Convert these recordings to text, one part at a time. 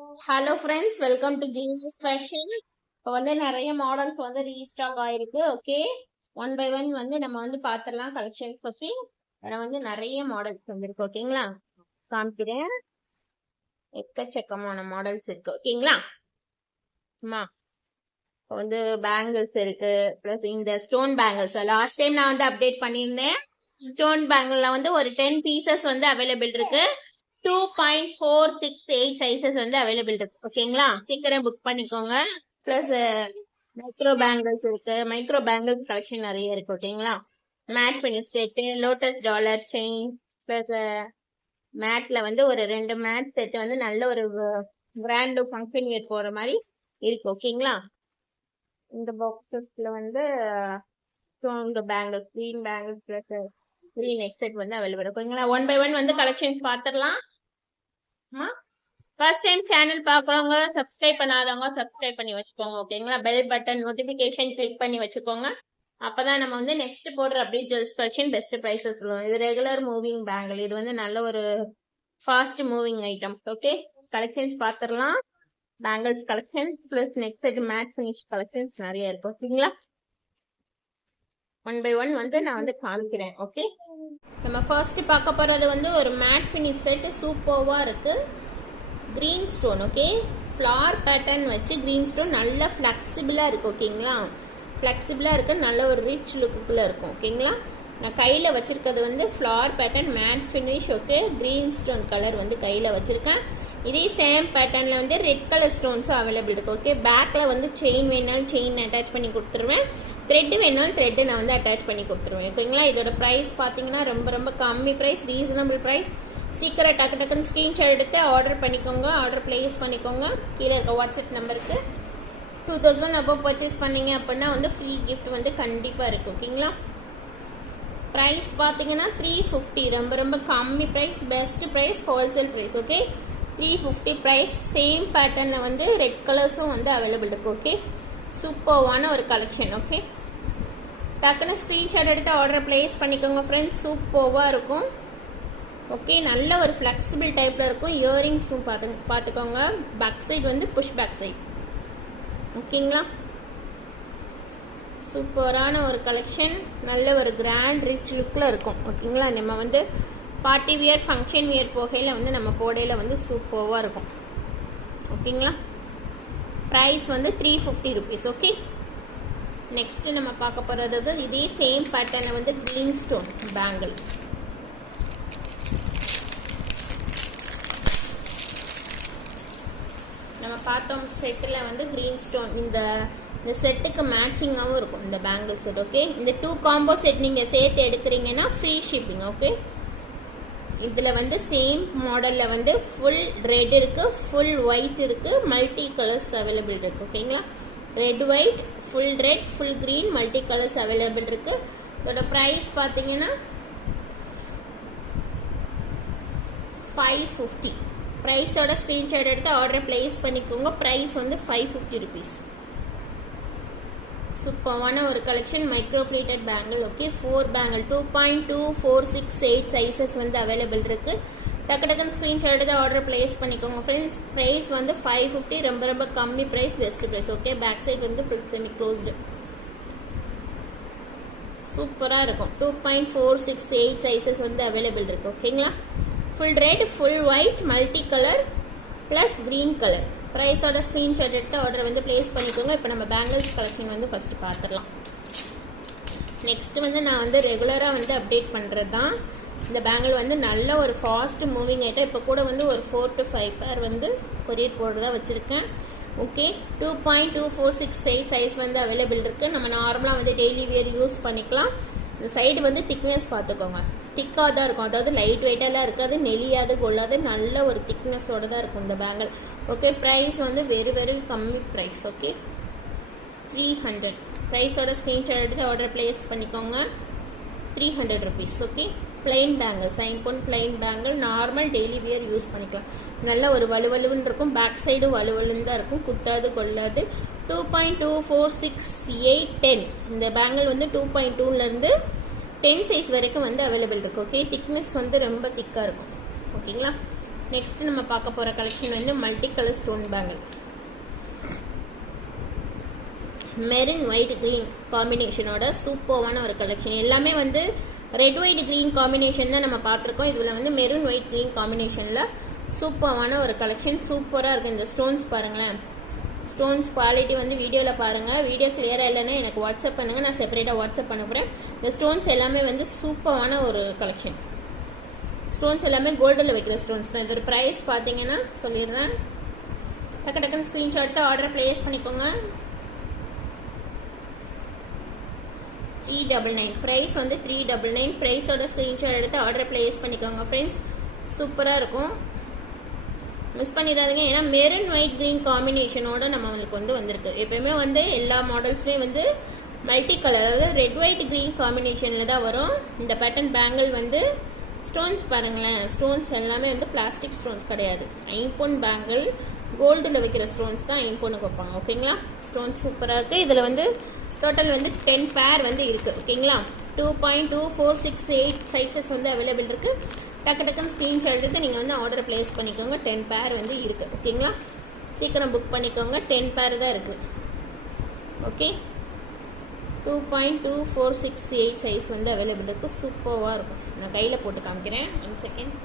Hello friends, welcome to genius fashion. இப்போ வந்து நிறைய மாடல்ஸ் வந்து ரீஸ்டாக் ஆயிருக்கு. ஓகே, ஒன் பை ஒன் வந்து நம்ம வந்து பார்த்துடலாம் கலெக்ஷன்ஸ். ஓகே, அதில் வந்து நிறைய மாடல்ஸ் வந்துருக்கு. ஓகேங்களா, காமிக்கிறேன். எக்கச்சக்கமான மாடல்ஸ் இருக்கு. ஓகேங்களா, அம்மா இப்போ வந்து பேங்கிள்ஸ் இருக்கு. ப்ளஸ் இந்த ஸ்டோன் பேங்கிள்ஸ் லாஸ்ட் டைம் நான் வந்து அப்டேட் பண்ணியிருந்தேன். ஸ்டோன் பேங்கிள்ல வந்து ஒரு 10 பீசஸ் வந்து அவைலபிள் இருக்கு. 2.468 சைசஸ் வந்து அவைலபிள் இருக்கு. ஓகேங்களா, சீக்கிரம் புக் பண்ணிக்கோங்க. பிளஸ் மைக்ரோ பேங்கிள்ஸ் இருக்கு. மைக்ரோ பேங்கிள்ஸ் கலெக்ஷன் நிறைய இருக்கு. ஓகேங்களா, matte finish set, lotus dollar chain, plus மேட்ல வந்து ஒரு 2 மேட் செட் வந்து நல்ல ஒரு கிராண்டு ஃபங்க்ஷன் வியர் போற மாதிரி இருக்கு. ஓகேங்களா, இந்த பாக்ஸஸ்ல வந்து stone bangles, green bangles plus green neck set வந்து அவைலபிள் இருக்குங்களா. ஒன் பை ஒன் வந்து கலெக்ஷன்ஸ் பார்த்துடலாம். ஃபர்ஸ்ட் டைம் சேனல் பார்க்குறவங்க, சப்ஸ்கிரைப் பண்ணாதவங்க சப்ஸ்கிரைப் பண்ணி வச்சுக்கோங்க. ஓகேங்களா, பெல் பட்டன் நோட்டிஃபிகேஷன் கிளிக் பண்ணி வச்சுக்கோங்க. அப்பதான் நம்ம வந்து நெக்ஸ்ட் போடுற update jewels collection best prices வரும். இது ரெகுலர் மூவிங் பேங்கிள், இது வந்து நல்ல ஒரு fast moving items. Okay, collections பார்த்துடலாம். Bangles collections plus next set matte finish collections நிறைய இருக்கு. ஓகேங்களா, ஒன் பை ஒன் வந்து நான் வந்து காமிக்கிறேன். ஓகே, நம்ம ஃபர்ஸ்ட் பார்க்க போறது வந்து ஒரு மேட் ஃபினிஷ் செட். சூப்பர்வா இருக்கு. Green stone, okay, flower pattern வச்சு கிரீன் ஸ்டோன் நல்லா ஃப்ளெக்சிபிளா இருக்கு. ஓகேங்களா, ஃப்ளெக்சிபிளா இருக்கு, நல்ல ஒரு ரிச் லுக்குள்ள இருக்கும். ஓகேங்களா, நான் கையில் வச்சிருக்கிறது வந்து flower pattern matte finish. Okay, green stone colour வந்து கையில் வச்சிருக்கேன். இதே சேம் பேட்டர்ன்ல வந்து ரெட் கலர் ஸ்டோன்ஸும் அவைலபிள் இருக்கு. ஓகே, பேக்ல வந்து செயின் வேணாலும் செயின் அட்டாச் பண்ணி கொடுத்துருவேன், த்ரெட் வேணாலும் த்ரெட் நான் வந்து அட்டாச் பண்ணி கொடுத்துருவேன். ஓகேங்களா, இதோட ப்ரைஸ் பார்த்தீங்கன்னா ரொம்ப ரொம்ப கம்மி ப்ரைஸ், ரீசனபிள் ப்ரைஸ். சீக்கிரம் டக்கு டக்குன்னு ஸ்க்ரீன்ஷாட் எடுத்து ஆர்டர் பண்ணிக்கோங்க, ஆர்டர் பிளேஸ் பண்ணிக்கோங்க. கீழே இருக்க வாட்ஸ்அப் நம்பருக்கு 2000 அபோவ் பர்ச்சேஸ் பண்ணீங்க அப்படின்னா வந்து ஃப்ரீ கிஃப்ட் வந்து கண்டிப்பாக இருக்குது. ஓகேங்களா, ப்ரைஸ் பார்த்தீங்கன்னா 350, ரொம்ப ரொம்ப கம்மி price, best price, wholesale price. Okay, 350 price. Same பேட்டர்னில் வந்து ரெட் கலர்ஸும் வந்து அவைலபிள் இருக்குது. ஓகே, சூப்பர்வான ஒரு கலெக்ஷன். ஓகே, டக்குன்னு ஸ்க்ரீன்ஷாட் எடுத்து ஆர்டர் பிளேஸ் பண்ணிக்கோங்க ஃப்ரெண்ட்ஸ், சூப்பர்வாக இருக்கும். ஓகே, நல்ல ஒரு ஃப்ளெக்சிபிள் டைப்பில் இருக்கும். இயரிங்ஸும் பார்த்துக்கோங்க. பேக் சைடு வந்து புஷ் பேக் சைடு. ஓகேங்களா, சூப்பரான ஒரு கலெக்ஷன், நல்ல ஒரு கிராண்ட் ரிச் லுக்கில் இருக்கும். ஓகேங்களா, நம்ம வந்து பார்ட்டி வியர் ஃபங்க்ஷன் வியர் போகையில் வந்து நம்ம போடையில் வந்து சூப்பராக இருக்கும். ஓகேங்களா, ப்ரைஸ் வந்து 350 ருபீஸ். ஓகே, நெக்ஸ்ட்டு நம்ம பார்க்க போகிறது இதே சேம் பேட்டர்னில் வந்து க்ரீன் ஸ்டோன் பேங்கிள். நம்ம பார்த்தோம் செட்டில் வந்து க்ரீன் ஸ்டோன் இந்த செட்டுக்கு மேட்சிங்காகவும் இருக்கும் இந்த பேங்கிள் செட். ஓகே, இந்த 2 காம்போ செட் நீங்கள் சேர்த்து எடுக்கிறீங்கன்னா ஃப்ரீ ஷிப்பிங். ஓகே, இதில் வந்து சேம் மாடலில் வந்து ஃபுல் ரெட் இருக்குது, ஃபுல் ஒயிட் இருக்குது, மல்டி கலர்ஸ் அவைலபிள் இருக்குது. ஓகேங்களா, red white, full red, full green, multi colours available இருக்குது. இதோட ப்ரைஸ் பார்த்தீங்கன்னா 550. ப்ரைஸோட ஸ்க்ரீன்ஷாட் எடுத்து ஆர்டர் பிளேஸ் பண்ணிக்கோங்க. ப்ரைஸ் வந்து 550 ருபீஸ். சூப்பரான ஒரு collection, micro plated bangle. Okay, 4 bangle 2.2468 sizes வந்து அவைலபிள் இருக்கு. டக்கு டக்குன்னு ஸ்க்ரீன்ஷாட் எடுத்து ஆர்டர் பிளேஸ் பண்ணிக்கோங்க ஃப்ரெண்ட்ஸ். ப்ரைஸ் வந்து 550, ரொம்ப ரொம்ப கம்மி price, best price. Okay, back side வந்து ஃபுல் செமி க்ளோஸ்டு, சூப்பராக இருக்கும். 2.468 சைஸஸ் வந்து அவைலபிள் இருக்கு. ஓகேங்களா, full red, full white, multi colour plus green colour. ப்ரைஸோட ஸ்க்ரீன்ஷாட் எடுத்து ஆர்டர் வந்து பிளேஸ் பண்ணிக்கோங்க. இப்போ நம்ம பேங்கிள்ஸ் கலெக்ஷன் வந்து ஃபஸ்ட்டு பார்த்துடலாம். நெக்ஸ்ட்டு வந்து நான் வந்து ரெகுலராக வந்து அப்டேட் பண்ணுறது தான். இந்த பேங்கிள் வந்து நல்ல ஒரு ஃபாஸ்ட் மூவிங் ஐட்டம். இப்போ கூட வந்து ஒரு 4 to 5 பேர் வந்து கொரியர் போடுறதா வச்சுருக்கேன். ஓகே, 2.2468 சைஸ் வந்து அவைலபிள் இருக்குது. நம்ம நார்மலாக வந்து டெய்லி வியர் யூஸ் பண்ணிக்கலாம். இந்த சைடு வந்து திக்னஸ் பார்த்துக்கோங்க, திக்காக தான் இருக்கும். அதாவது லைட் வெயிட்டெல்லாம் இருக்காது, நெளியாது கொள்ளாது, நல்ல ஒரு திக்னஸோடு தான் இருக்கும் இந்த பேங்கிள். ஓகே, ப்ரைஸ் வந்து வெரி கம்மி ப்ரைஸ். ஓகே, 300. ப்ரைஸோட ஸ்க்ரீன்ஷாட் எடுத்து ஆர்டர் பிளேஸ் பண்ணிக்கோங்க. 300 ருபீஸ். ஓகே, பிளைன் பேங்கிள், சைன் பொன் plain bangle, normal daily wear use பண்ணிக்கலாம். நல்ல ஒரு வலுவலுன்னு இருக்கும், பேக் சைடு வலுவலுன்னு தான் இருக்கும், குத்தாது கொள்ளாது. 2.2468 10. இந்த பேங்கிள் வந்து 2.2லேருந்து 10 சைஸ் வரைக்கும் வந்து அவைலபிள் இருக்குது. ஓகே, திக்னஸ் வந்து ரொம்ப திக்காக இருக்கும். ஓகேங்களா, நெக்ஸ்ட் நம்ம பார்க்க போகிற கலெக்ஷன் வந்து multi colour stone bangle. Maroon white green காம்பினேஷனோட சூப்பரான ஒரு கலெக்ஷன். எல்லாமே வந்து ரெட் ஒயிட் க்ரீன் காம்பினேஷன் தான் நம்ம பார்த்துருக்கோம். இதில் வந்து மெரூன் ஒயிட் க்ரீன் காம்பினேஷனில் சூப்பரான ஒரு கலெக்ஷன். சூப்பராக இருக்குது. இந்த ஸ்டோன்ஸ் பாருங்களேன். ஸ்டோன்ஸ் குவாலிட்டி வந்து வீடியோவில் பாருங்கள். வீடியோ கிளியராக இல்லைன்னா எனக்கு வாட்ஸ்அப் பண்ணுங்கள், நான் செப்பரேட்டாக வாட்ஸ்அப் பண்ண போகிறேன். இந்த ஸ்டோன்ஸ் எல்லாமே வந்து சூப்பரான ஒரு கலெக்ஷன். ஸ்டோன்ஸ் எல்லாமே கோல்டில் வைக்கிற ஸ்டோன்ஸ் தான். இதோட ப்ரைஸ் பார்த்தீங்கன்னா சொல்லிடுறேன். டக்குன்னு ஸ்க்ரீன்ஷாட் எடுத்து ஆர்டர் ப்ளேஸ் பண்ணிக்கோங்க. 399 ப்ரைஸ் வந்து 399. ப்ரைஸோட ஸ்க்ரீன்ஷாட் எடுத்து ஆர்டர் ப்ளேஸ் பண்ணிக்கோங்க ஃப்ரெண்ட்ஸ். சூப்பராக இருக்கும், மிஸ் பண்ணிடாதீங்க. ஏன்னா மெரூன் ஒயிட் க்ரீன் காம்பினேஷனோட நம்மளுக்கு வந்து வந்திருக்கு. எப்பயுமே வந்து எல்லா மாடல்ஸ்லேயும் வந்து மல்டி கலர், அதாவது ரெட் ஒயிட் க்ரீன் காம்பினேஷனில் தான் வரும். இந்த பேட்டர்ன் பேங்கிள் வந்து ஸ்டோன்ஸ் பாருங்களேன். ஸ்டோன்ஸ் எல்லாமே வந்து பிளாஸ்டிக் ஸ்டோன்ஸ் கிடையாது. ஐம்பொன் பேங்கிள் கோல்டில் வைக்கிற ஸ்டோன்ஸ் தான் ஐம்பொனுக்கு வைப்பாங்க. ஓகேங்களா? ஸ்டோன்ஸ் சூப்பராக இருக்குது. இதில் வந்து டோட்டல் வந்து 10 பேர் வந்து இருக்குது. ஓகேங்களா? 2.2, 4, 6, 8 சைஸஸ் வந்து அவைலபிள் இருக்குது. டக்குன்னு ஸ்க்ரீன்ஷாட் எடுத்து நீங்கள் வந்து ஆர்டர் ப்ளேஸ் பண்ணிக்கோங்க. 10 பேர் வந்து இருக்குது. ஓகேங்களா? சீக்கிரம் புக் பண்ணிக்கோங்க. 10 பேர் தான் இருக்குது. ஓகே, 2.2, 4, 6, 8 சைஸ் வந்து அவைலபிள் இருக்குது. சூப்பராக இருக்கும். நான் கையில் போட்டு காமிக்கிறேன். 1 செகண்ட்.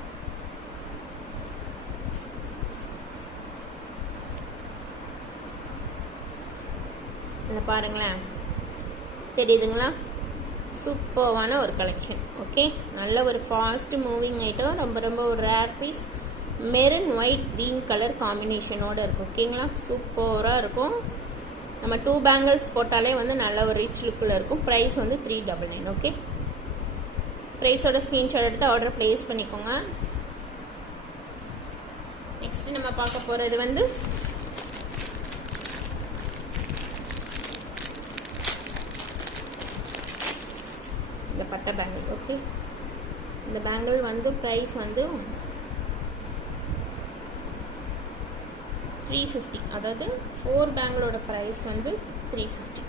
பாருங்களேன், தெரியுதுங்களா? சூப்பரான ஒரு கலெக்ஷன். ஓகே, நல்ல ஒரு ஃபாஸ்ட் மூவிங் ஐட்டம். ரொம்ப ஒரு rare piece. Maroon white green colour காம்பினேஷனோடு இருக்கும். ஓகேங்களா? சூப்பராக இருக்கும். நம்ம 2 பேங்கிள்ஸ் போட்டாலே வந்து நல்ல ஒரு ரிச் லுக்கில் இருக்கும். ப்ரைஸ் வந்து 399. ஓகே, ப்ரைஸோட ஸ்க்ரீன்ஷாட் எடுத்து ஆர்டர் ப்ளேஸ் பண்ணிக்கோங்க. நெக்ஸ்ட் நம்ம பார்க்க போகிறது வந்து இந்த பட்டை பேங்கிள். ஓகே, இந்த பேங்கிள் வந்து ப்ரைஸ் வந்து 350. அதாவது 4 பேங்கிளோட ப்ரைஸ் வந்து 350.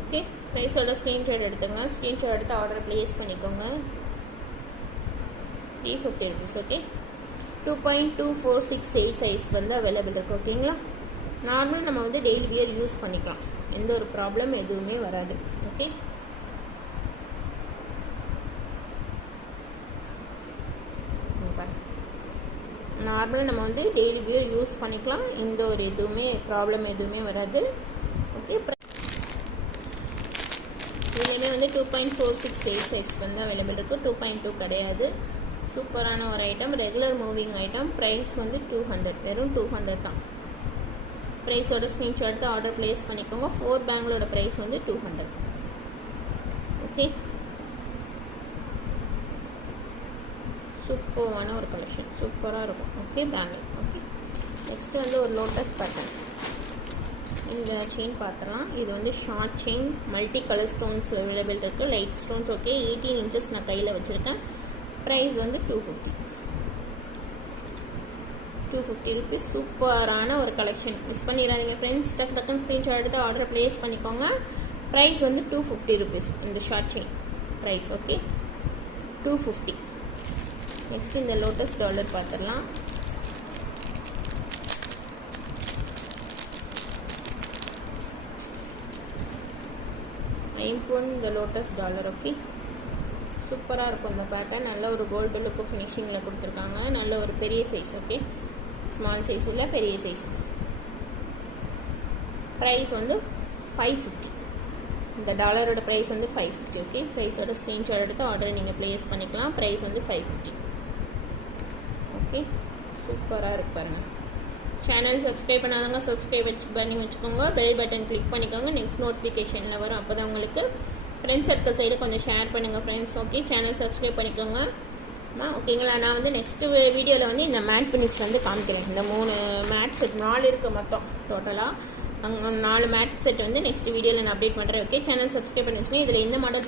ஓகே, ப்ரைஸோட ஸ்க்ரீன்ஷாட் எடுத்துங்க. ஸ்க்ரீன்ஷாட் எடுத்து ஆர்டர் ப்ளேஸ் பண்ணிக்கோங்க. 350 rupees. ஓகே, 2.2, 4, 6, 8 சைஸ் வந்து அவைலபிள் இருக்குது. ஓகேங்களா? நார்மல் நம்ம வந்து டெய்லி வியர் யூஸ் பண்ணிக்கலாம். எந்த ஒரு ப்ராப்ளம் எதுவுமே வராது. ஓகே, நார்மலாக நம்ம வந்து டெய்லி வியர் யூஸ் பண்ணிக்கலாம். எந்த ஒரு எதுவுமே ப்ராப்ளம் எதுவுமே வராது. ஓகே, இதுலேயுமே வந்து 2.468 சைஸ் வந்து அவைலபிள் இருக்குது. 2.2 கிடையாது. சூப்பரான ஒரு item, regular moving item. Price வந்து 200, வெறும் 200 தான். ப்ரைஸோட ஸ்க்ரீன்ஷாட் எடுத்து ஆர்டர் ப்ளேஸ் பண்ணிக்கோங்க. 4 பேங்கிளோட ப்ரைஸ் வந்து 200. ஓகே, சூப்பரான ஒரு கலெக்ஷன். சூப்பராக இருக்கும். Okay, bangle. ஓகே, நெக்ஸ்ட் வந்து ஒரு லோட்டஸ் பேட்டர்ன். இந்த செயின் பார்த்துலாம். இது வந்து short chain, multi colour stones available இருக்குது. Light stones. ஓகே, 18 inches நான் கையில் வச்சுருக்கேன். ப்ரைஸ் வந்து 250 rupees. சூப்பரான ஒரு கலெக்ஷன். மிஸ் பண்ணிடாதீங்க ஃப்ரெண்ட்ஸ். டக்குன்னு ஸ்க்ரீன்ஷாட் எடுத்து ஆர்டர் ப்ளேஸ் பண்ணிக்கோங்க. ப்ரைஸ் வந்து 250 rupees இந்த short chain price. Okay, 250. Next இந்த லோட்டஸ் டாலர் பார்த்துடலாம். ஐம்பொன் இந்த லோட்டஸ் டாலர். ஓகே, சூப்பராக இருக்கும் இந்த பேட்டர்ன். நல்ல ஒரு கோல்டு லுக்கு ஃபினிஷிங்கில் கொடுத்துருக்காங்க. நல்ல ஒரு பெரிய சைஸ். ஓகே, ஸ்மால் சைஸ் இல்லை, பெரிய சைஸ். ப்ரைஸ் வந்து 550. இந்த டாலரோட ப்ரைஸ் வந்து 550. ஓகே, ப்ரைஸோட ஸ்க்ரீன்ஷாட் எடுத்து ஆர்டர் நீங்கள் ப்ளேஸ் பண்ணிக்கலாம். ப்ரைஸ் வந்து 550. ஓகே, சூப்பராக இருக்கு பாருங்கள். சேனல் சப்ஸ்கிரைப் பண்ணாதவங்க சப்ஸ்கிரைப் பண்ணி வச்சுக்கோங்க. பெல் பட்டன் கிளிக் பண்ணிக்கோங்க. நெக்ஸ்ட் நோட்டிஃபிகேஷனில் வரும். அப்போ தான் உங்களுக்கு ஃப்ரெண்ட்ஸ் சர்க்கிள் சைடு கொஞ்சம் ஷேர் பண்ணுங்கள் ஃப்ரெண்ட்ஸ். ஓகே, சேனல் சப்ஸ்கிரைப் பண்ணிக்கோங்க. ஓகேங்களா? நான் வந்து நெக்ஸ்ட்டு வீடியோவில் வந்து இந்த மேட் ஃபினிஷ் வந்து காமிக்கிறேன். இந்த 3 மேட் செட் 4 இருக்குது மொத்தம் டோட்டலாக. 4 மேட் செட் வந்து நெக்ஸ்ட் வீடியோவில் நான் அப்டேட் பண்ணுறேன். ஓகே, சேனல் சப்ஸ்கிரைப் பண்ணி வச்சுக்கோங்க. இதில் எந்த மாடல்